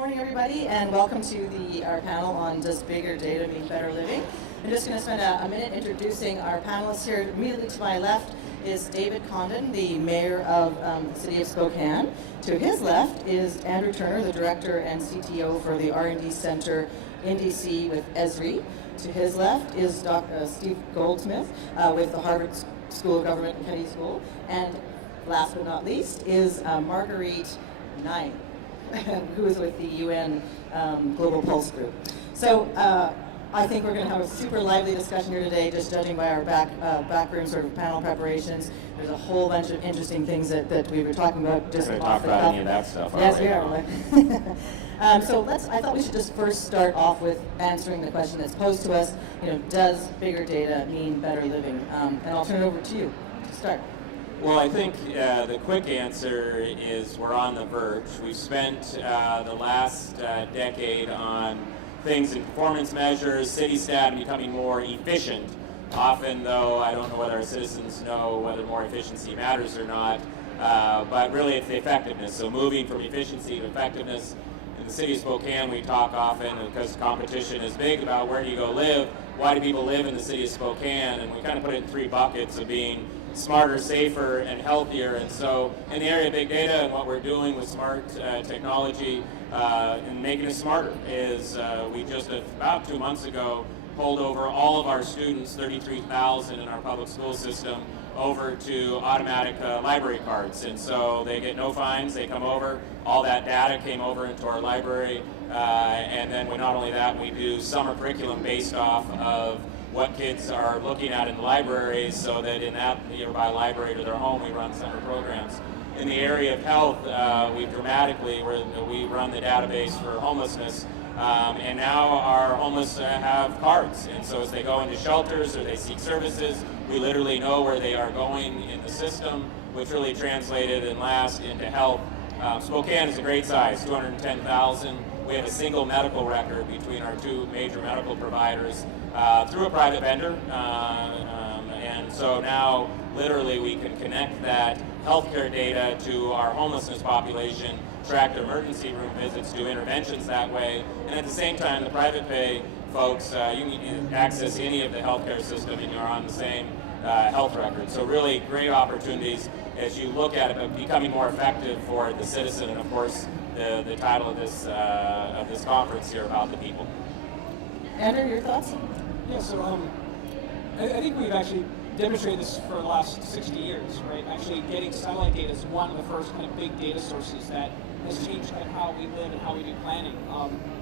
morning, everybody, and welcome to our panel on Does Bigger Data Mean Better Living? I'm just going to spend a minute introducing our panelists here. Immediately to my left is David Condon, the mayor of the city of Spokane. To his left is Andrew Turner, the director and CTO for the R&D Center in DC with Esri. To his left is Steve Goldsmith with the Harvard School of Government and Kennedy School. And last but not least is Marguerite Nyhan, who is with the UN Global Pulse Group. So I think we're going to have a super lively discussion here today, just judging by our backroom sort of panel preparations. There's a whole bunch of interesting things that we were talking about just off the cuff. Any of that stuff. Yes, we are. So I thought we should just first start off with answering the question that's posed to us. Does bigger data mean better living? And I'll turn it over to you to start. Well, I think the quick answer is we're on the verge. We've spent the last decade on things in performance measures, city stat, becoming more efficient. Often, though, I don't know whether our citizens know whether more efficiency matters or not, but really it's the effectiveness. So moving from efficiency to effectiveness. In the city of Spokane, we talk often, because competition is big, about where do you go live, why do people live in the city of Spokane, and we kind of put it in three buckets of being smarter, safer, and healthier. And so in the area of big data and what we're doing with smart technology and making it smarter is we just about 2 months ago pulled over all of our students, 33,000 in our public school system, over to automatic library cards. And so they get no fines, they come over, all that data came over into our library, and then not only that, we do summer curriculum based off of what kids are looking at in the libraries, so that in that nearby library to their home, we run summer programs. In the area of health, we run the database for homelessness, and now our homeless have cards. And so as they go into shelters or they seek services, we literally know where they are going in the system, which really translated and last into health. Spokane is a great size, 210,000. We have a single medical record between our two major medical providers through a private vendor. And so now, literally, we can connect that healthcare data to our homelessness population, track their emergency room visits, do interventions that way. And at the same time, the private pay folks, you can access any of the healthcare system and you're on the same health record. So really great opportunities as you look at it becoming more effective for the citizen, and of course the title of this conference here about the people. Andrew, your thoughts? Yeah, so I think we've actually demonstrated this for the last 60 years, right? Actually getting satellite data is one of the first kind of big data sources that has changed kind of how we live and how we do planning.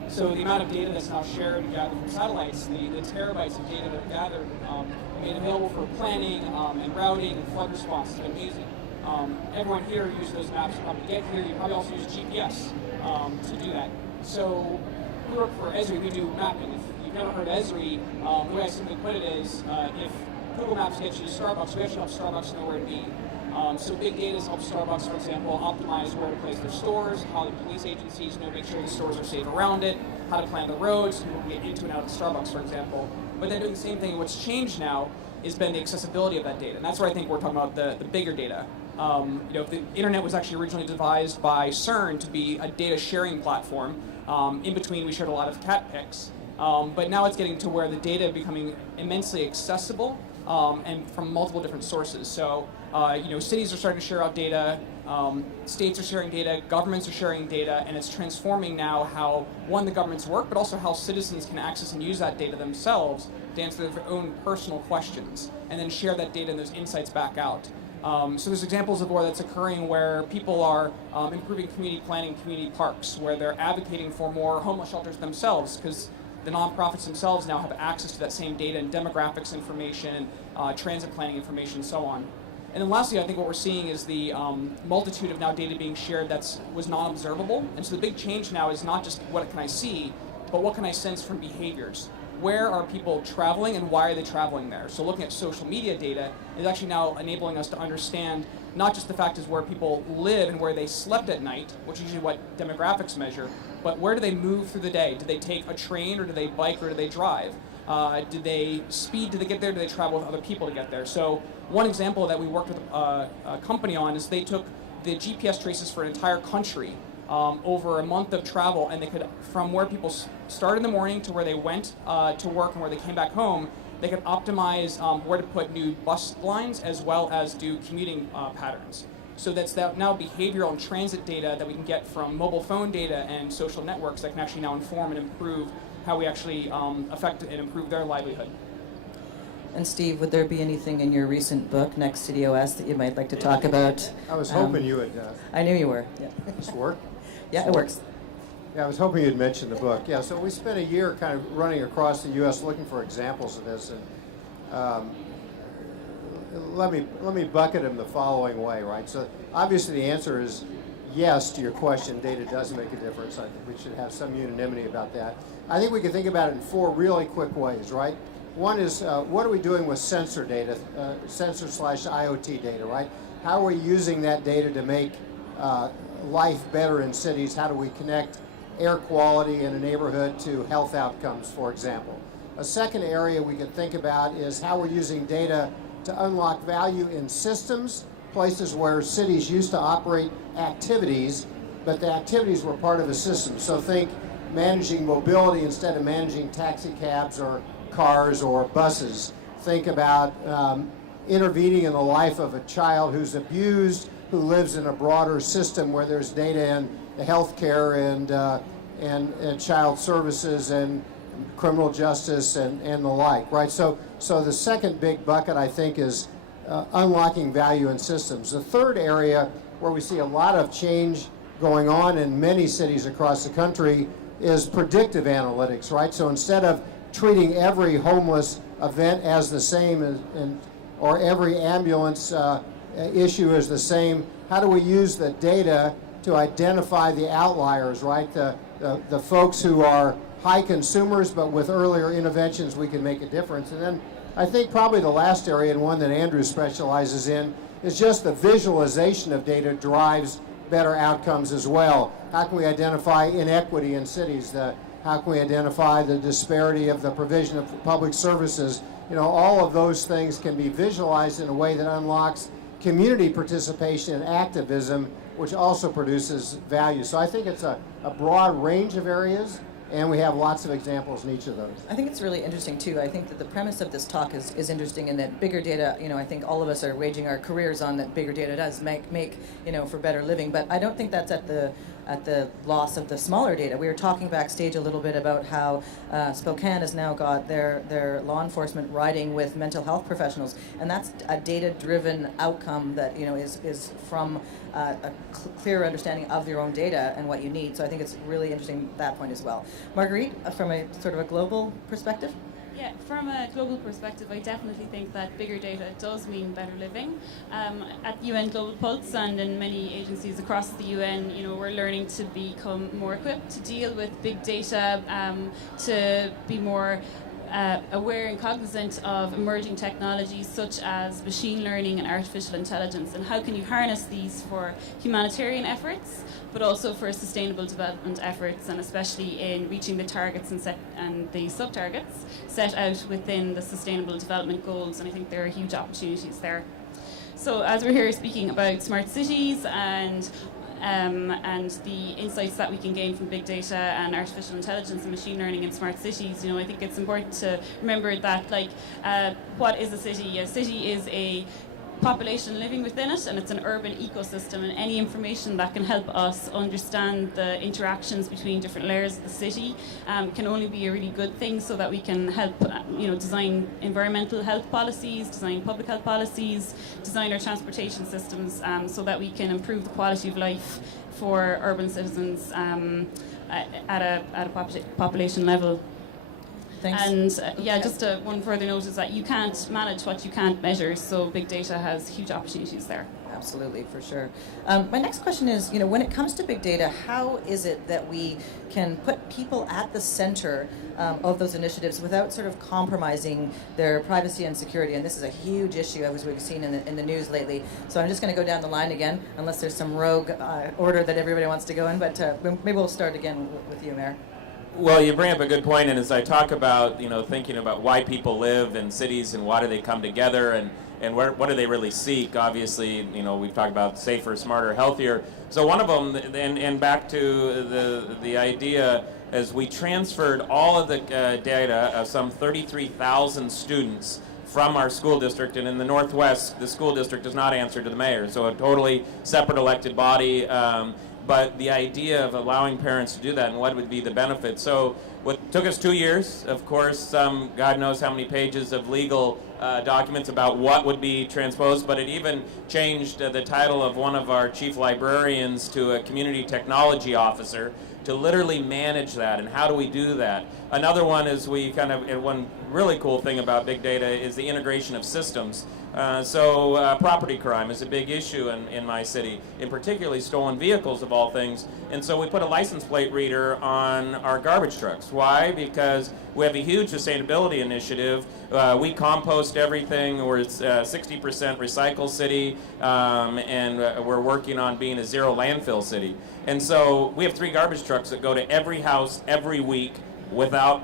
So the amount of data that's now shared and gathered from satellites, the terabytes of data that are gathered, made available for planning and routing and flood response has been amazing. Everyone here uses those maps to probably get here. You probably also use GPS to do that. So we work for Esri, we do mapping. If you've never heard Esri, the way I simply put it is if Google Maps gets you to Starbucks, we actually help Starbucks know where to be. So big data helps Starbucks, for example, optimize where to place their stores, how the police agencies make sure the stores are safe around it, how to plan the roads, so people can get into and out of Starbucks, for example. But then doing the same thing, what's changed now has been the accessibility of that data. And that's where I think we're talking about the bigger data. The internet was actually originally devised by CERN to be a data sharing platform. In between, we shared a lot of cat pics. But now it's getting to where the data is becoming immensely accessible and from multiple different sources. So, cities are starting to share out data, states are sharing data, governments are sharing data, and it's transforming now how, one, the governments work, but also how citizens can access and use that data themselves to answer their own personal questions, and then share that data and those insights back out. So there's examples of where that's occurring where people are improving community planning, community parks, where they're advocating for more homeless shelters themselves, because the nonprofits themselves now have access to that same data and demographics information, transit planning information, and so on. And then lastly, I think what we're seeing is the multitude of now data being shared that was non-observable. And so the big change now is not just what can I see, but what can I sense from behaviors. Where are people traveling and why are they traveling there? So looking at social media data is actually now enabling us to understand not just the fact is where people live and where they slept at night, which is usually what demographics measure, but where do they move through the day? Do they take a train or do they bike or do they drive? Do they speed? Do they get there? Do they travel with other people to get there? So one example that we worked with a company on is they took the GPS traces for an entire country over a month of travel, and they could, from where people started in the morning to where they went to work and where they came back home, they could optimize where to put new bus lines as well as do commuting patterns. So that's that now behavioral and transit data that we can get from mobile phone data and social networks that can actually now inform and improve how we actually affect and improve their livelihood. And Steve, would there be anything in your recent book, Next City OS, that you might like to talk about? I was hoping you would. I knew you were. Yeah. This work? Yeah, it works. Yeah, I was hoping you'd mention the book. Yeah, so we spent a year kind of running across the U.S. looking for examples of this, and let me bucket them the following way, right? So obviously the answer is yes to your question. Data does make a difference. I think we should have some unanimity about that. I think we can think about it in 4 really quick ways, right? One is what are we doing with sensor data, sensor/IoT data, right? How are we using that data to make life better in cities? How do we connect air quality in a neighborhood to health outcomes, for example? A second area we can think about is how we're using data to unlock value in systems, places where cities used to operate activities, but the activities were part of a system. So think managing mobility instead of managing taxi cabs or cars or buses. Think about intervening in the life of a child who's abused, who lives in a broader system where there's data in the healthcare and child services and criminal justice and the like, right? So the second big bucket, I think, is unlocking value in systems. The third area where we see a lot of change going on in many cities across the country is predictive analytics, right? So instead of treating every homeless event as the same or every ambulance issue as the same, how do we use the data to identify the outliers, right? The folks who are high consumers, but with earlier interventions we can make a difference. And then I think probably the last area, and one that Andrew specializes in, is just the visualization of data drives better outcomes as well. How can we identify inequity in cities? How can we identify the disparity of the provision of public services? You know, all of those things can be visualized in a way that unlocks community participation and activism, which also produces value. So I think it's a broad range of areas, and we have lots of examples in each of those. I think it's really interesting too. I think that the premise of this talk is interesting in that bigger data, you know, I think all of us are waging our careers on that bigger data does make you know, for better living, but I don't think that's at the loss of the smaller data. We were talking backstage a little bit about how Spokane has now got their law enforcement riding with mental health professionals, and that's a data-driven outcome that, you know, is from a clear understanding of your own data and what you need. So I think it's really interesting that point as well. Marguerite, from a sort of a global perspective? Yeah, from a global perspective, I definitely think that bigger data does mean better living. At UN Global Pulse and in many agencies across the UN, you know, we're learning to become more equipped to deal with big data, to be more aware and cognizant of emerging technologies such as machine learning and artificial intelligence, and how can you harness these for humanitarian efforts, but also for sustainable development efforts, and especially in reaching the targets and the sub-targets set out within the Sustainable Development Goals, and I think there are huge opportunities there. So as we're here speaking about smart cities and the insights that we can gain from big data and artificial intelligence and machine learning in smart cities, you know, I think it's important to remember that, like, what is a city? A city is a population living within it, and it's an urban ecosystem, and any information that can help us understand the interactions between different layers of the city can only be a really good thing, so that we can help design environmental health policies, design public health policies, design our transportation systems, so that we can improve the quality of life for urban citizens at a population level. Thanks. And just one further note is that you can't manage what you can't measure, so big data has huge opportunities there. Absolutely, for sure. My next question is, you know, when it comes to big data, how is it that we can put people at the center of those initiatives without sort of compromising their privacy and security? And this is a huge issue, as we've seen in the news lately. So I'm just going to go down the line again, unless there's some rogue order that everybody wants to go in. But maybe we'll start again with you, Mayor. Well, you bring up a good point, and as I talk about, you know, thinking about why people live in cities and why do they come together, and and what do they really seek? Obviously, we've talked about safer, smarter, healthier. So one of them, and back to the idea, as we transferred all of the data of some 33,000 students from our school district, and in the Northwest, the school district does not answer to the mayor, so a totally separate elected body. But the idea of allowing parents to do that and what would be the benefit. So what took us 2 years, of course, God knows how many pages of legal documents about what would be transposed, but it even changed the title of one of our chief librarians to a community technology officer to literally manage that. And how do we do that? Another one is one really cool thing about big data is the integration of systems. Property crime is a big issue in my city, in particularly stolen vehicles of all things. And so we put a license plate reader on our garbage trucks. Why? Because we have a huge sustainability initiative. We compost everything. We're 60% recycle city, and we're working on being a zero landfill city. And so we have 3 garbage trucks that go to every house every week without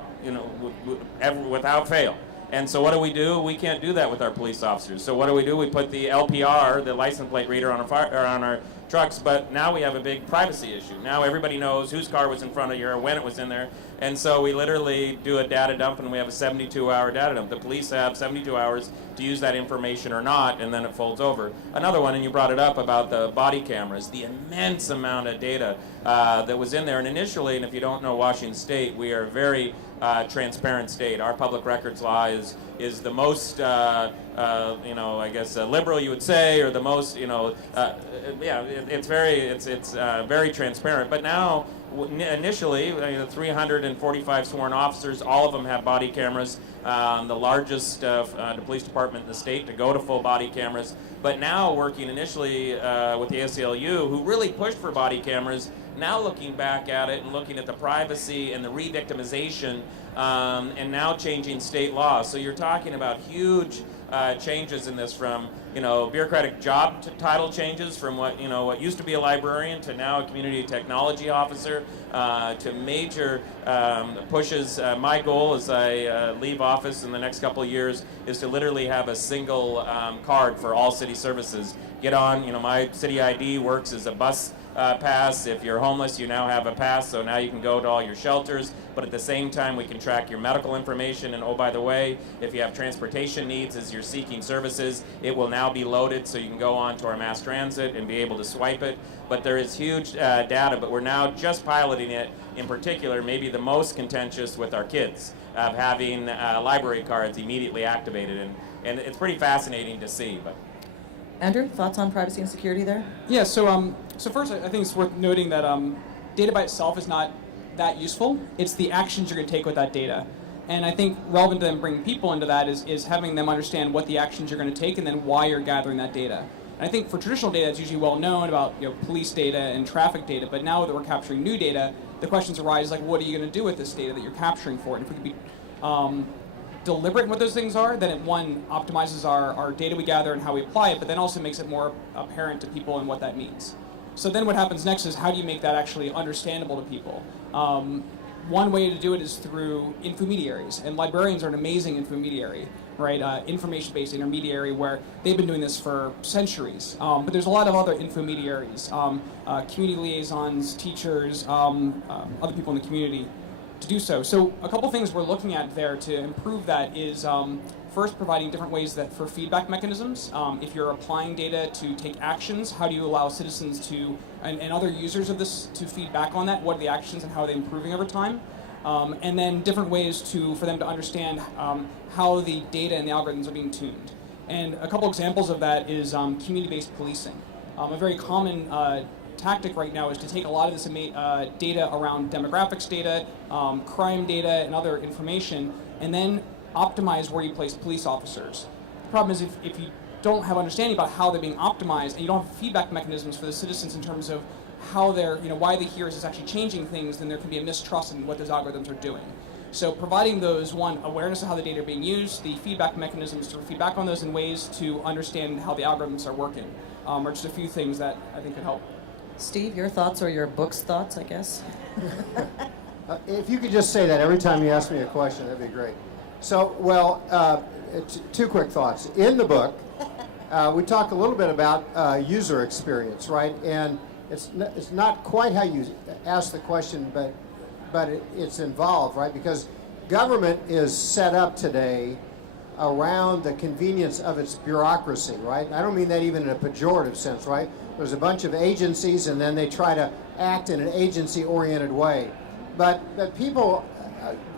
fail. And so what do? We can't do that with our police officers. So what do? We put the LPR, the license plate reader, on our trucks. But now we have a big privacy issue. Now everybody knows whose car was in front of you or when it was in there. And so we literally do a data dump, and we have a 72-hour data dump. The police have 72 hours to use that information or not, and then it folds over. Another one, and you brought it up about the body cameras, the immense amount of data that was in there. And initially, and if you don't know Washington State, we are a very transparent state. Our public records law is the most, I guess, liberal, you would say, or the most, it's very transparent. But now, initially, 345 sworn officers, all of them have body cameras. The largest the police department in the state to go to full body cameras. But now, working initially with the ACLU, who really pushed for body cameras, now looking back at it and looking at the privacy and the re-victimization, and now changing state law. So you're talking about huge changes in this, from bureaucratic job title changes, from what used to be a librarian to now a community technology officer, to major pushes. My goal as I leave office in the next couple of years is to literally have a single card for all city services. Get on, my city ID works as a bus pass. If you're homeless, you now have a pass, so now you can go to all your shelters, but at the same time we can track your medical information. And oh, by the way, if you have transportation needs as you're seeking services, it will now be loaded, so you can go on to our mass transit and be able to swipe it. But there is huge data, but we're now just piloting it, in particular, maybe the most contentious with our kids, of having library cards immediately activated, and it's pretty fascinating to see. But Andrew, thoughts on privacy and security there? Yeah, so first I think it's worth noting that data by itself is not that useful. It's the actions you're going to take with that data. And I think relevant to them bringing people into that is having them understand what the actions you're going to take and then why you're gathering that data. And I think for traditional data, it's usually well known about police data and traffic data, but now that we're capturing new data, the questions arise like, what are you going to do with this data that you're capturing for it? And if we could be deliberate in what those things are, then it, one, optimizes our data we gather and how we apply it, but then also makes it more apparent to people and what that means. So then what happens next is, how do you make that actually understandable to people? One way to do it is through intermediaries, and librarians are an amazing intermediary, right? Information-based intermediary, where they've been doing this for centuries. But there's a lot of other intermediaries, community liaisons, teachers, other people in the community to do so. So a couple things we're looking at there to improve that is first, providing different ways for feedback mechanisms. If you're applying data to take actions, how do you allow citizens to, and other users of this, to feedback on that? What are the actions and how are they improving over time? And then different ways for them to understand how the data and the algorithms are being tuned. And a couple examples of that is community-based policing. A very common tactic right now is to take a lot of this data around demographics data, crime data, and other information, and then optimize where you place police officers. The problem is if you don't have understanding about how they're being optimized, and you don't have feedback mechanisms for the citizens in terms of how they're, why they hear is actually changing things, then there can be a mistrust in what those algorithms are doing. So providing those, one, awareness of how the data are being used, the feedback mechanisms to feedback on those, and ways to understand how the algorithms are working, are just a few things that I think could help. Steve, your thoughts, or your book's thoughts, I guess? If you could just say that every time you ask me a question, that'd be great. So, well, two quick thoughts. In the book, we talk a little bit about user experience, right? And it's not quite how you ask the question, but it's involved, right? Because government is set up today around the convenience of its bureaucracy, right? I don't mean that even in a pejorative sense, right? There's a bunch of agencies, and then they try to act in an agency-oriented way. But people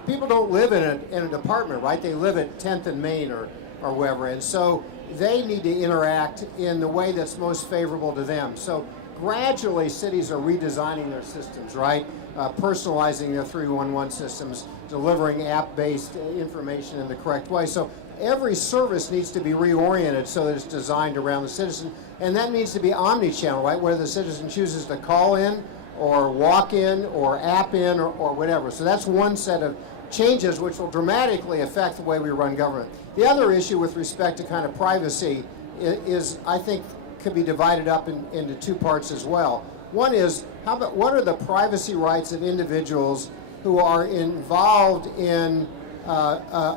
don't live in a department, right? They live at 10th and Main or wherever, and so they need to interact in the way that's most favorable to them. So gradually, cities are redesigning their systems, right? Personalizing their 311 systems, delivering app-based information in the correct way. So every service needs to be reoriented so that it's designed around the citizen, and that needs to be omni-channel, right? Whether the citizen chooses to call in or walk in or app in or whatever. So that's one set of changes which will dramatically affect the way we run government. The other issue with respect to kind of privacy is I think, could be divided up into two parts as well. One is, what are the privacy rights of individuals who are involved in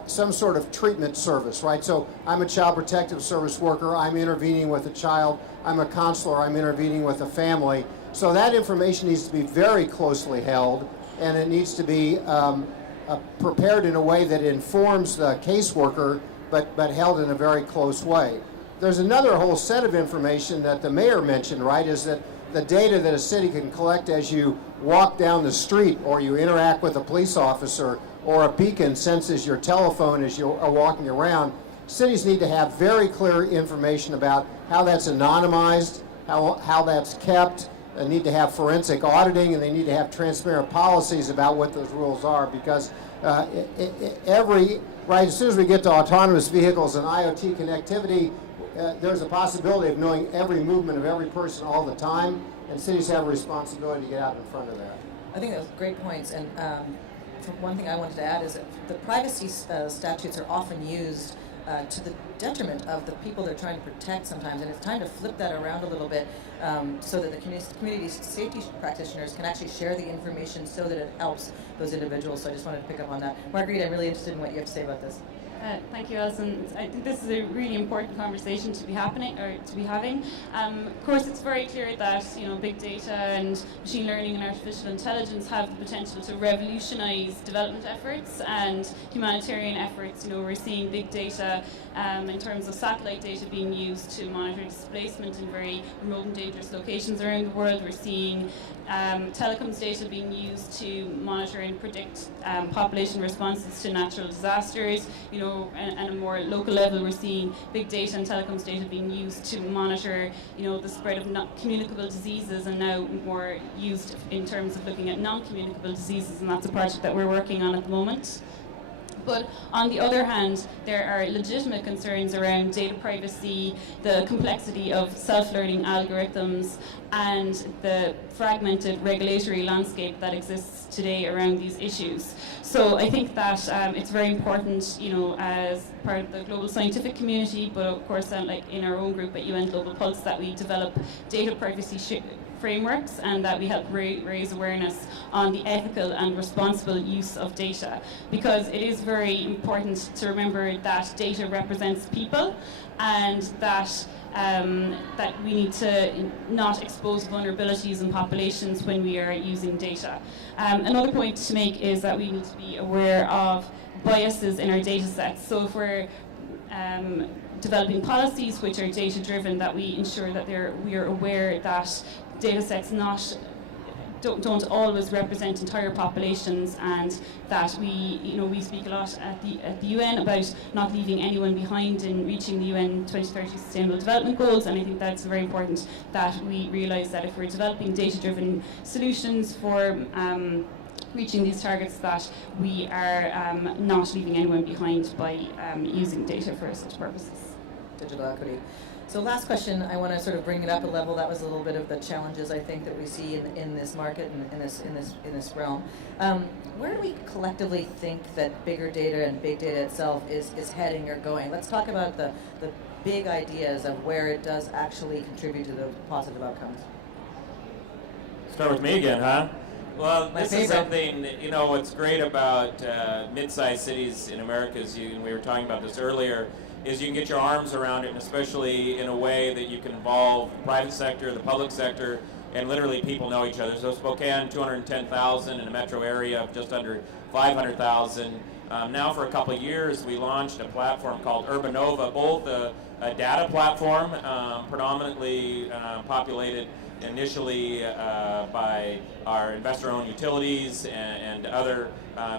some sort of treatment service, right? So I'm a child protective service worker, I'm intervening with a child, I'm a counselor, I'm intervening with a family. So that information needs to be very closely held, and it needs to be prepared in a way that informs the caseworker, but held in a very close way. There's another whole set of information that the mayor mentioned, right, is that the data that a city can collect as you walk down the street or you interact with a police officer or a beacon senses your telephone as you are walking around. Cities need to have very clear information about how that's anonymized, how that's kept. They need to have forensic auditing, and they need to have transparent policies about what those rules are, because as soon as we get to autonomous vehicles and IoT connectivity, there's a possibility of knowing every movement of every person all the time, and cities have a responsibility to get out in front of that. I think those are great points, and one thing I wanted to add is that the privacy statutes are often used to the detriment of the people they're trying to protect sometimes, and it's time to flip that around a little bit so that the community safety practitioners can actually share the information so that it helps those individuals. So I just wanted to pick up on that. Marguerite, I'm really interested in what you have to say about this. Thank you, Alison. I think this is a really important conversation to be having. Of course, it's very clear that big data and machine learning and artificial intelligence have the potential to revolutionise development efforts and humanitarian efforts. We're seeing big data in terms of satellite data being used to monitor displacement in very remote and dangerous locations around the world. We're seeing telecoms data being used to monitor and predict population responses to natural disasters. And a more local level, we're seeing big data and telecoms data being used to monitor, the spread of communicable diseases, and now more used in terms of looking at non-communicable diseases, and that's a project that we're working on at the moment. But on the other hand, there are legitimate concerns around data privacy, the complexity of self-learning algorithms, and the fragmented regulatory landscape that exists today around these issues. So I think that it's very important, as part of the global scientific community, but of course, like in our own group at UN Global Pulse, that we develop data privacy frameworks, and that we help raise awareness on the ethical and responsible use of data, because it is very important to remember that data represents people, and that we need to not expose vulnerabilities in populations when we are using data. Another point to make is that we need to be aware of biases in our data sets. So if we're developing policies which are data-driven, that we ensure that we are aware that data sets don't always represent entire populations, and that we speak a lot at the UN about not leaving anyone behind in reaching the UN 2030 Sustainable Development Goals, and I think that's very important that we realise that if we're developing data-driven solutions for reaching these targets, that we are not leaving anyone behind by using data for such purposes. Digital equity. So last question, I want to sort of bring it up a level. That was a little bit of the challenges I think that we see in this market and in this realm. Where do we collectively think that bigger data and big data itself is heading or going? Let's talk about the big ideas of where it does actually contribute to the positive outcomes. Start with me again, huh? Well, My this favorite. is something, what's great about mid-sized cities in America is, we were talking about this earlier, is you can get your arms around it, and especially in a way that you can involve the private sector, the public sector, and literally people know each other. So Spokane, 210,000 in a metro area of just under 500,000. Now for a couple of years, we launched a platform called UrbanOVA, both a data platform, predominantly populated initially by our investor-owned utilities and other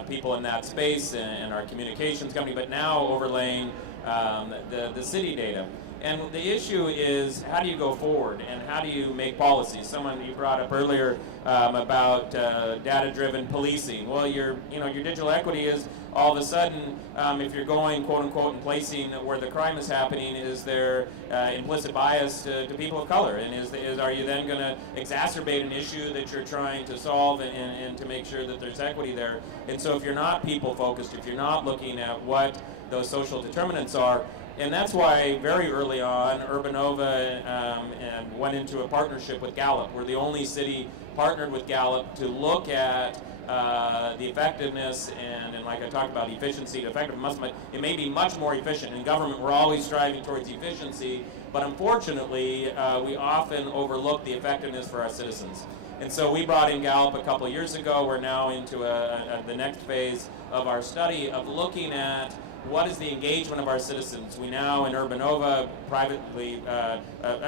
people in that space and our communications company, but now overlaying the city data. And the issue is, how do you go forward and how do you make policies? Someone you brought up earlier about data-driven policing. Well, your digital equity is all of a sudden, if you're going quote unquote and placing where the crime is happening, is there implicit bias to people of color? And are you then going to exacerbate an issue that you're trying to solve and to make sure that there's equity there? And so if you're not people focused, if you're not looking at what those social determinants are, and that's why very early on, UrbanOVA went into a partnership with Gallup. We're the only city partnered with Gallup to look at the effectiveness and like I talked about, efficiency. It may be much more efficient. In government, we're always striving towards efficiency, but unfortunately, we often overlook the effectiveness for our citizens. And so we brought in Gallup a couple of years ago. We're now into the next phase of our study of looking at what is the engagement of our citizens. We now in UrbanOVA, privately, a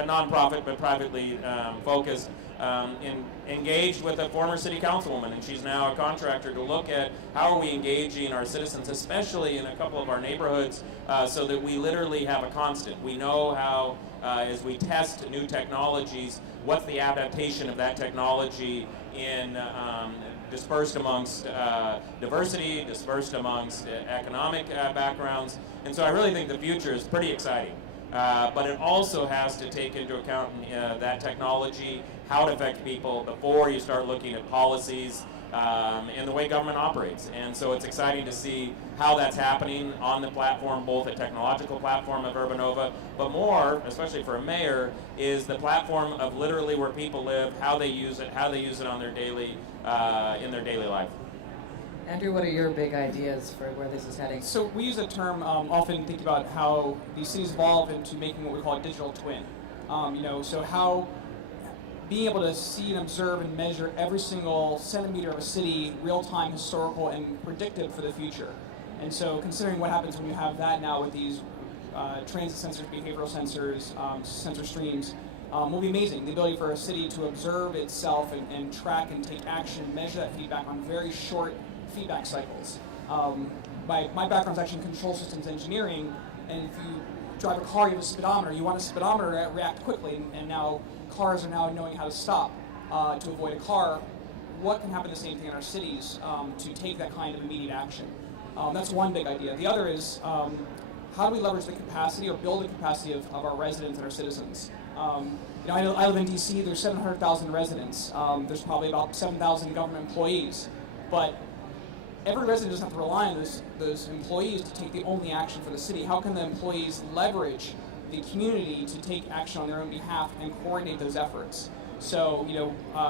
nonprofit but privately focused, engaged with a former city councilwoman, and she's now a contractor to look at how are we engaging our citizens, especially in a couple of our neighborhoods, so that we literally have a constant. We know how, as we test new technologies, what's the adaptation of that technology in dispersed amongst diversity, dispersed amongst economic backgrounds. And so I really think the future is pretty exciting. But it also has to take into account that technology, how it affects people before you start looking at policies and the way government operates. And so it's exciting to see how that's happening on the platform, both a technological platform of UrbanOVA, but more, especially for a mayor, is the platform of literally where people live, how they use it on their daily, in their daily life. Andrew, what are your big ideas for where this is heading? So we use a term often think about how these cities evolve into making what we call a digital twin. So how being able to see and observe and measure every single centimeter of a city, real-time, historical, and predictive for the future. And so considering what happens when you have that now with these transit sensors, behavioral sensors, sensor streams, will be amazing. The ability for a city to observe itself and track and take action, measure that feedback on very short feedback cycles. My background is actually in control systems engineering, and if you drive a car, you have a speedometer. You want a speedometer to react quickly, and now cars are now knowing how to stop to avoid a car. What can happen the same thing in our cities to take that kind of immediate action? That's one big idea. The other is how do we leverage the capacity or build the capacity of our residents and our citizens? I live in DC, there's 700,000 residents. There's probably about 7,000 government employees. But every resident doesn't have to rely on those employees to take the only action for the city. How can the employees leverage the community to take action on their own behalf and coordinate those efforts? So,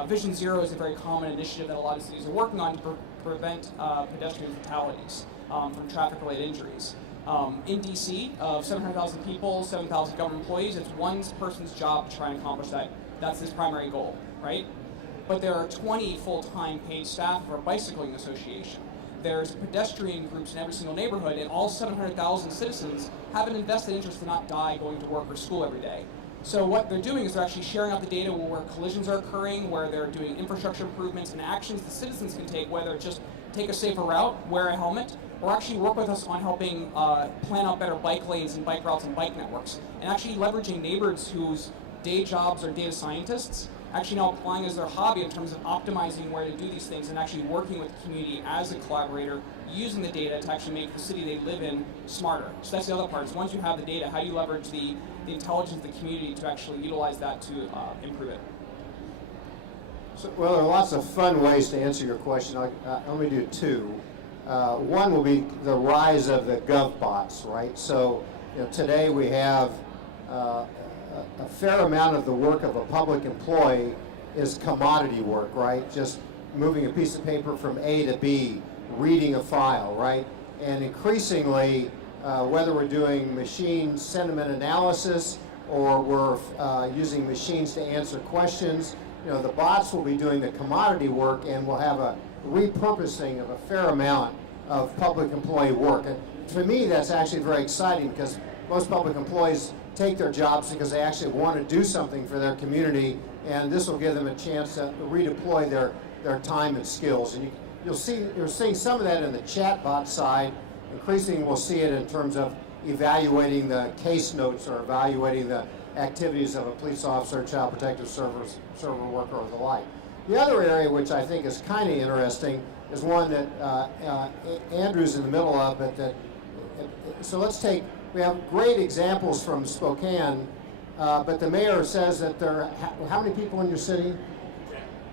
Vision Zero is a very common initiative that a lot of cities are working on to prevent pedestrian fatalities from traffic-related injuries. In DC, of 700,000 people, 7,000 government employees, it's one person's job to try and accomplish that. That's his primary goal, right? But there are 20 full-time paid staff of our bicycling association. There's pedestrian groups in every single neighborhood, and all 700,000 citizens have an invested interest to not die going to work or school every day. So what they're doing is they're actually sharing out the data where collisions are occurring, where they're doing infrastructure improvements and actions the citizens can take, whether it's just take a safer route, wear a helmet, or actually work with us on helping plan out better bike lanes and bike routes and bike networks, and actually leveraging neighbors whose day jobs are data scientists, actually now applying as their hobby in terms of optimizing where to do these things and actually working with the community as a collaborator, using the data to actually make the city they live in smarter. So that's the other part, is once you have the data, how do you leverage the intelligence of the community to actually utilize that to improve it? So, well, there are lots of fun ways to answer your question. Let me do two. One will be the rise of the GovBox, right? So today we have a fair amount of the work of a public employee is commodity work, right? Just moving a piece of paper from A to B, reading a file, right? And increasingly, whether we're doing machine sentiment analysis or we're using machines to answer questions. The bots will be doing the commodity work, and we'll have a repurposing of a fair amount of public employee work. And for me, that's actually very exciting, because most public employees take their jobs because they actually want to do something for their community, and this will give them a chance to redeploy their time and skills. And you're seeing some of that in the chatbot side. Increasingly, we'll see it in terms of evaluating the case notes or evaluating the activities of a police officer, child protective server worker, or the like. The other area, which I think is kind of interesting, is one that Andrew's in the middle of. So we have great examples from Spokane, but the mayor says that how many people in your city?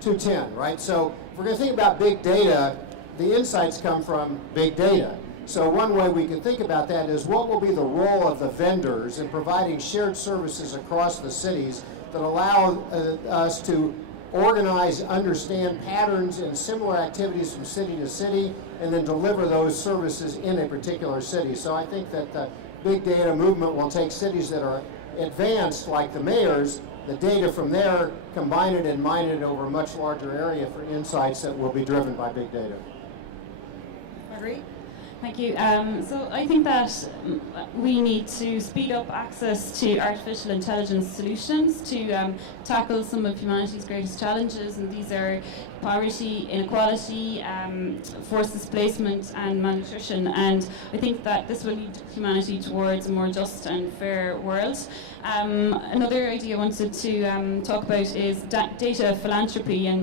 210, right? So if we're going to think about big data, the insights come from big data. So one way we can think about that is, what will be the role of the vendors in providing shared services across the cities that allow us to organize, understand patterns and similar activities from city to city, and then deliver those services in a particular city. So I think that the big data movement will take cities that are advanced, like the mayor's, the data from there, combine it and mine it over a much larger area for insights that will be driven by big data. Marguerite? Thank you. So I think that we need to speed up access to artificial intelligence solutions to tackle some of humanity's greatest challenges, and these are poverty, inequality, forced displacement, and malnutrition. And I think that this will lead humanity towards a more just and fair world. Another idea I wanted to talk about is data philanthropy, and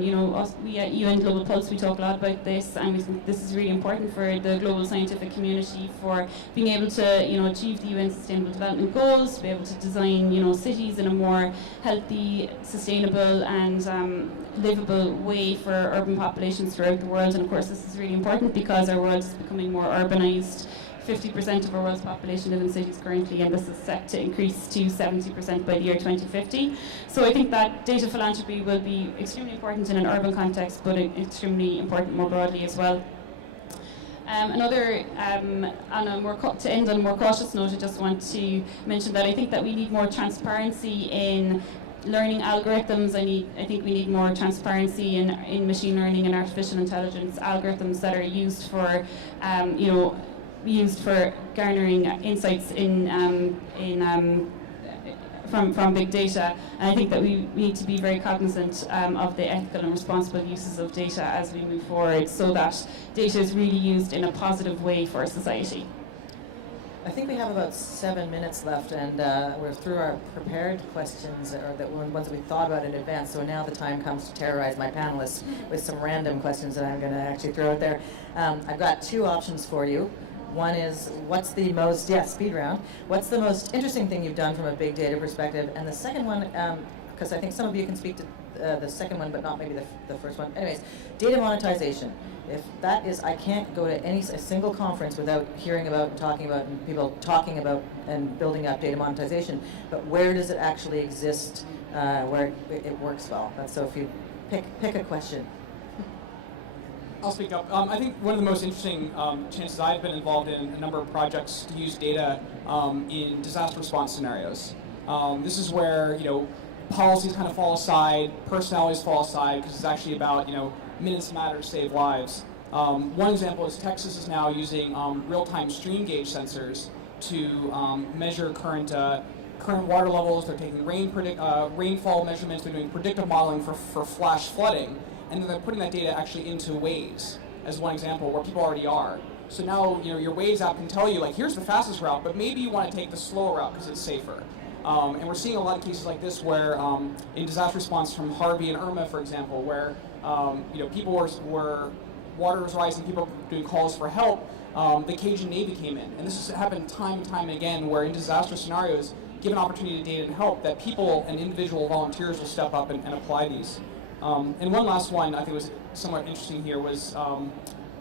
we at UN Global Pulse, we talk a lot about this, and we think this is really important for the global scientific community, for being able to achieve the UN Sustainable Development Goals, to be able to design cities in a more healthy, sustainable, and livable way for urban populations throughout the world. And of course this is really important because our world is becoming more urbanized. 50% of our world's population live in cities currently, and this is set to increase to 70% by the year 2050. So I think that data philanthropy will be extremely important in an urban context, but extremely important more broadly as well. To end on a more cautious note, I just want to mention that I think that we need more transparency in learning algorithms. I think we need more transparency in machine learning and artificial intelligence algorithms that are used for garnering insights from big data. And I think that we need to be very cognizant of the ethical and responsible uses of data as we move forward, so that data is really used in a positive way for society. I think we have about 7 minutes left, and we're through our prepared questions, or the ones that we thought about in advance. So now the time comes to terrorize my panelists with some random questions that I'm going to actually throw out there. I've got two options for you. One is, what's the most, speed round. What's the most interesting thing you've done from a big data perspective? And the second one, because I think some of you can speak to the second one, but not maybe the first one. Anyways, data monetization. If that is, I can't go to a single conference without hearing about and talking about, and people talking about and building up data monetization. But where does it actually exist, where it works well? So if you pick a question. I'll speak up. I think one of the most interesting chances I've been involved in a number of projects to use data in disaster response scenarios. This is where policies kind of fall aside, personalities fall aside, because it's actually about minutes matter to save lives. One example is Texas is now using real-time stream gauge sensors to measure current water levels. They're taking rainfall measurements. They're doing predictive modeling for flash flooding. And then they're putting that data actually into Waze as one example where people already are. So now your Waze app can tell you, like, here's the fastest route, but maybe you want to take the slower route because it's safer. And we're seeing a lot of cases like this where in disaster response from Harvey and Irma, for example, where people were water was rising, people were doing calls for help, the Cajun Navy came in. And this has happened time and time again where in disaster scenarios, given opportunity to data and help, that people and individual volunteers will step up and apply these. And one last one I think was somewhat interesting here was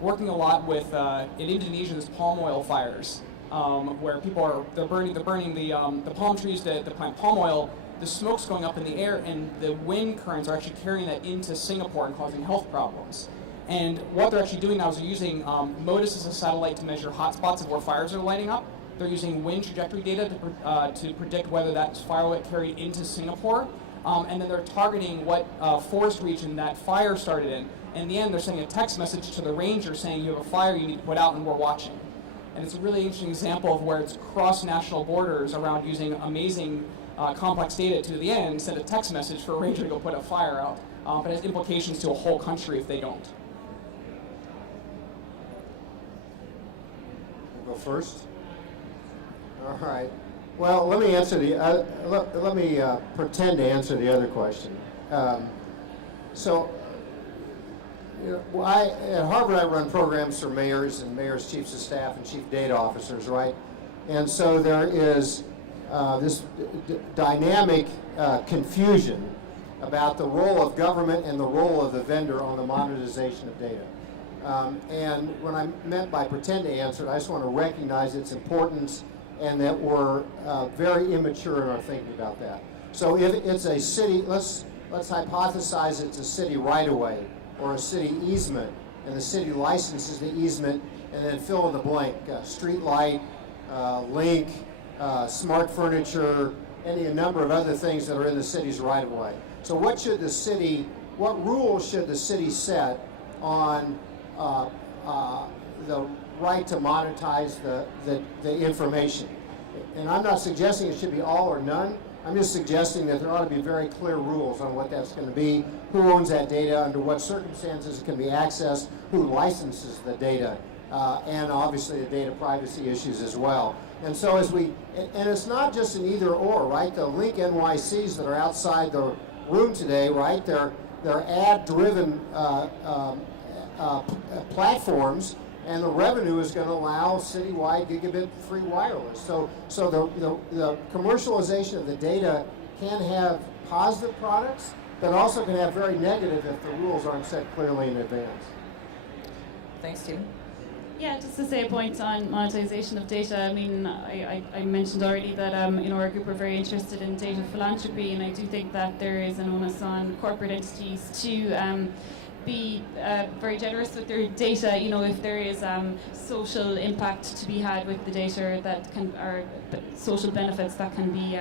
working a lot with in Indonesia, there's palm oil fires where people they're burning the palm trees that plant palm oil. The smoke's going up in the air, and the wind currents are actually carrying that into Singapore and causing health problems. And what they're actually doing now is they're using MODIS as a satellite to measure hotspots of where fires are lighting up. They're using wind trajectory data to predict whether that fire will get carried into Singapore. And then they're targeting what forest region that fire started in. And in the end, they're sending a text message to the ranger saying, you have a fire you need to put out and we're watching. And it's a really interesting example of where it's cross-national borders around using amazing complex data to the end, send a text message for a ranger to go put a fire out. But it has implications to a whole country if they don't. We'll go first. All right. Well, let me answer the. Let me pretend to answer the other question. You know, at Harvard, I run programs for mayors and mayors' chiefs of staff and chief data officers, right? And so there is this dynamic confusion about the role of government and the role of the vendor on the monetization of data. And what I meant by pretend to answer it, I just want to recognize its importance and that we're very immature in our thinking about that. So if it's a city, let's hypothesize it's a city right-of-way or a city easement, and the city licenses the easement, and then fill in the blank, street light, link, smart furniture, a number of other things that are in the city's right-of-way. So what rules should the city set on the right to monetize the information? And I'm not suggesting it should be all or none. I'm just suggesting that there ought to be very clear rules on what that's going to be, who owns that data, under what circumstances it can be accessed, who licenses the data, and obviously the data privacy issues as well. And so and it's not just an either or, right? The Link NYCs that are outside the room today, right? They're ad-driven platforms, and the revenue is going to allow citywide gigabit free wireless. So the commercialization of the data can have positive products, but also can have very negative if the rules aren't set clearly in advance. Thanks, Stephen. Yeah, just to say a point on monetization of data. I mean, I mentioned already that our group are very interested in data philanthropy, and I do think that there is an onus on corporate entities to be very generous with their data. You know, if there is social impact to be had with the data or social benefits that can be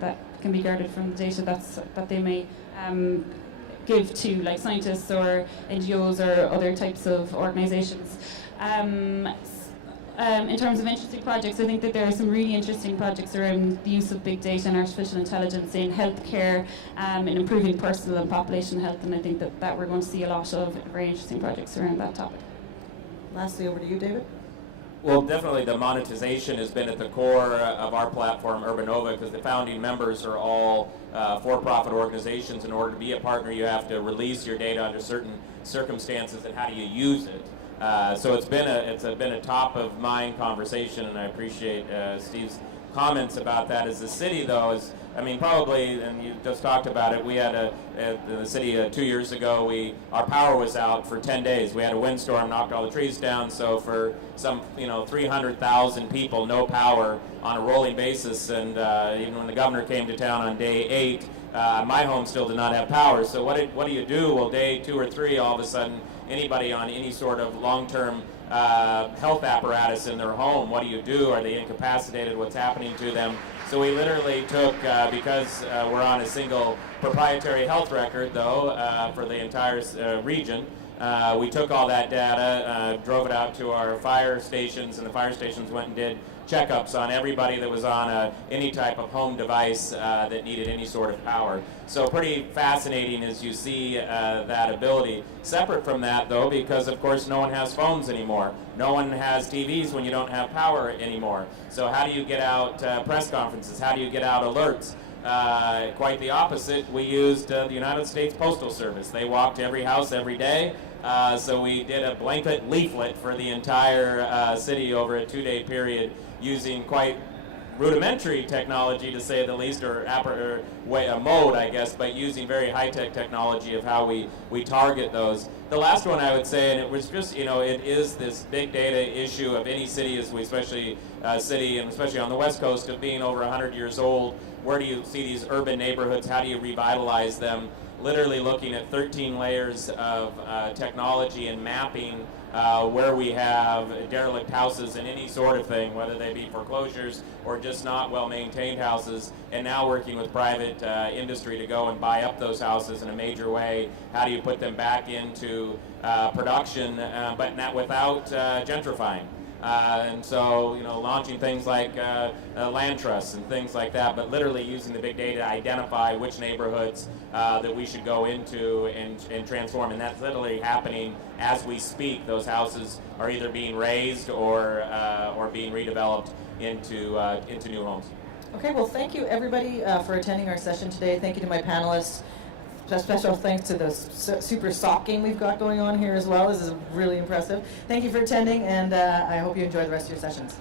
that can be gathered from the data that they may give to like scientists or NGOs or other types of organizations. In terms of interesting projects, I think that there are some really interesting projects around the use of big data and artificial intelligence in healthcare, in improving personal and population health, and I think that we're going to see a lot of very interesting projects around that topic. Lastly, over to you, David. Well, definitely the monetization has been at the core of our platform, UrbanOVA, because the founding members are all for-profit organizations. In order to be a partner, you have to release your data under certain circumstances, and how do you use it? So it's been a top-of-mind conversation, and I appreciate Steve's comments about that. As the city, though, probably, and you just talked about it, we had the city 2 years ago, our power was out for 10 days. We had a windstorm, knocked all the trees down, so for some 300,000 people, no power on a rolling basis, and even when the governor came to town on day 8, my home still did not have power. So what do you do? Well, day 2 or 3, all of a sudden, anybody on any sort of long-term health apparatus in their home, what do you do? Are they incapacitated? What's happening to them? So we literally took, because we're on a single proprietary health record, though, for the entire region, we took all that data, drove it out to our fire stations, and the fire stations went and did checkups on everybody that was on any type of home device that needed any sort of power. So pretty fascinating as you see that ability. Separate from that, though, because of course no one has phones anymore. No one has TVs when you don't have power anymore. So how do you get out press conferences? How do you get out alerts? Quite the opposite. We used the United States Postal Service. They walked every house every day. So we did a blanket leaflet for the entire city over a 2-day period using quite rudimentary technology, to say the least, or a mode, I guess, but using very high-tech technology of how we target those. The last one I would say, and it was just, it is this big data issue of any city, especially city, and especially on the West Coast, of being over 100 years old. where do you see these urban neighborhoods, how do you revitalize them, literally looking at 13 layers of technology and mapping where we have derelict houses and any sort of thing, whether they be foreclosures or just not well-maintained houses, and now working with private industry to go and buy up those houses in a major way. How do you put them back into production, but not without gentrifying? And so, launching things like land trusts and things like that, but literally using the big data to identify which neighborhoods that we should go into and transform. And that's literally happening as we speak. Those houses are either being raised or being redeveloped into new homes. Okay, well, thank you everybody for attending our session today. Thank you to my panelists. Special thanks to the super sock game we've got going on here as well. This is really impressive. Thank you for attending, and I hope you enjoy the rest of your sessions.